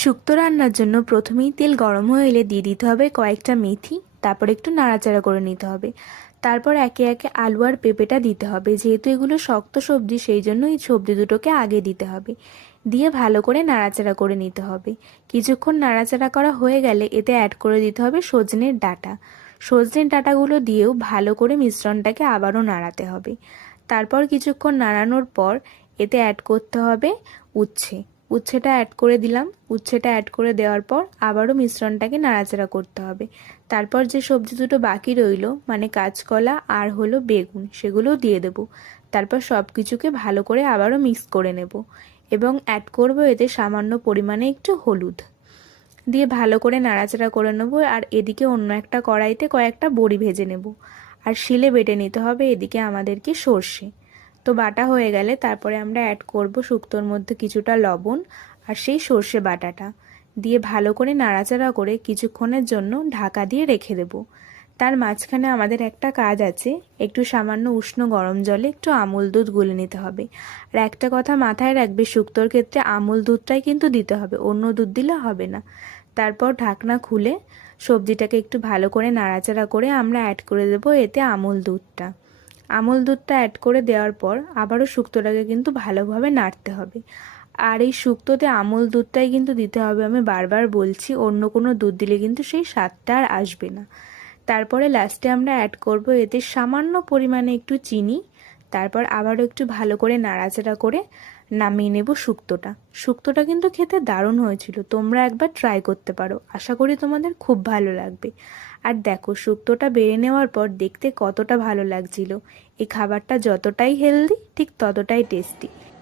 শুক্তো রান্নার জন্য প্রথমেই তেল গরম হয়ে এলে দিয়ে দিতে হবে কয়েকটা মেথি, তারপর একটু নাড়াচাড়া করে নিতে হবে। তারপর একে একে আলু আর পেঁপেটা দিতে হবে, যেহেতু এগুলো শক্ত সবজি সেই জন্য এই সবজি দুটোকে আগে দিতে হবে। দিয়ে ভালো করে নাড়াচাড়া করে নিতে হবে। কিছুক্ষণ নাড়াচাড়া করা হয়ে গেলে এতে অ্যাড করে দিতে হবে সজনের ডাঁটা। সজনের ডাঁটাগুলো দিয়েও ভালো করে মিশ্রণটাকে আবারও নাড়াতে হবে। তারপর কিছুক্ষণ নাড়ানোর পর এতে অ্যাড করতে হবে উচ্ছে। উচ্ছেটা অ্যাড করে দিলাম। উচ্ছেটা অ্যাড করে দেওয়ার পর আবারও মিশ্রণটাকে নাড়াচাড়া করতে হবে। তারপর যে সবজি দুটো বাকি রইলো, মানে কাঁচকলা আর হলো বেগুন, সেগুলোও দিয়ে দেবো। তারপর সব কিছুকে ভালো করে আবারও মিক্স করে নেব এবং অ্যাড করব এতে সামান্য পরিমাণে একটু হলুদ দিয়ে ভালো করে নাড়াচাড়া করে নেব। আর এদিকে অন্য একটা কড়াইতে কয়েকটা বড়ি ভেজে নেব। আর শিলে বেটে নিতে হবে এদিকে আমাদেরকে সর্ষে। তো বাটা হয়ে গেলে তারপরে আমরা অ্যাড করব শুক্তোর মধ্যে কিছুটা লবণ আর সেই সর্ষে বাটাটা দিয়ে ভালো করে নাড়াচাড়া করে কিছুক্ষণের জন্য ঢাকা দিয়ে রেখে দেব। তার মাঝখানে আমাদের একটা কাজ আছে, একটু সামান্য উষ্ণ গরম জলে একটু আমুল দুধ গুলে নিতে হবে। আর একটা কথা মাথায় রাখবে, শুক্তোর ক্ষেত্রে আমুল দুধটাই কিন্তু দিতে হবে, অন্য দুধ দিলে হবে না। তারপর ঢাকনা খুলে সবজিটাকে একটু ভালো করে নাড়াচাড়া করে আমরা অ্যাড করে দেব এতে আমুল দুধটা। আমুল দুধটা অ্যাড করে দেওয়ার পর আবারও শুক্তোটাকে কিন্তু ভালোভাবে নাড়তে হবে। আর এই শুক্তোতে আমুল দুধটাই কিন্তু দিতে হবে, আমি বারবার বলছি, অন্য কোনো দুধ দিলে কিন্তু সেই স্বাদটা আর আসবে না। তারপরে লাস্টে আমরা অ্যাড করব এতে সামান্য পরিমাণে একটু চিনি। তারপর আবারও একটু ভালো করে নাড়াচাড়া করে নামিয়ে নেব শুক্তোটা। শুক্তোটা কিন্তু খেতে দারুণ হয়েছিল, তোমরা একবার ট্রাই করতে পারো, আশা করি তোমাদের খুব ভালো লাগবে। আর দেখো শুক্তোটা বেড়ে নেওয়ার পর দেখতে কতটা ভালো লাগছিল। এই খাবারটা যতটাই হেলদি ঠিক ততটাই টেস্টি।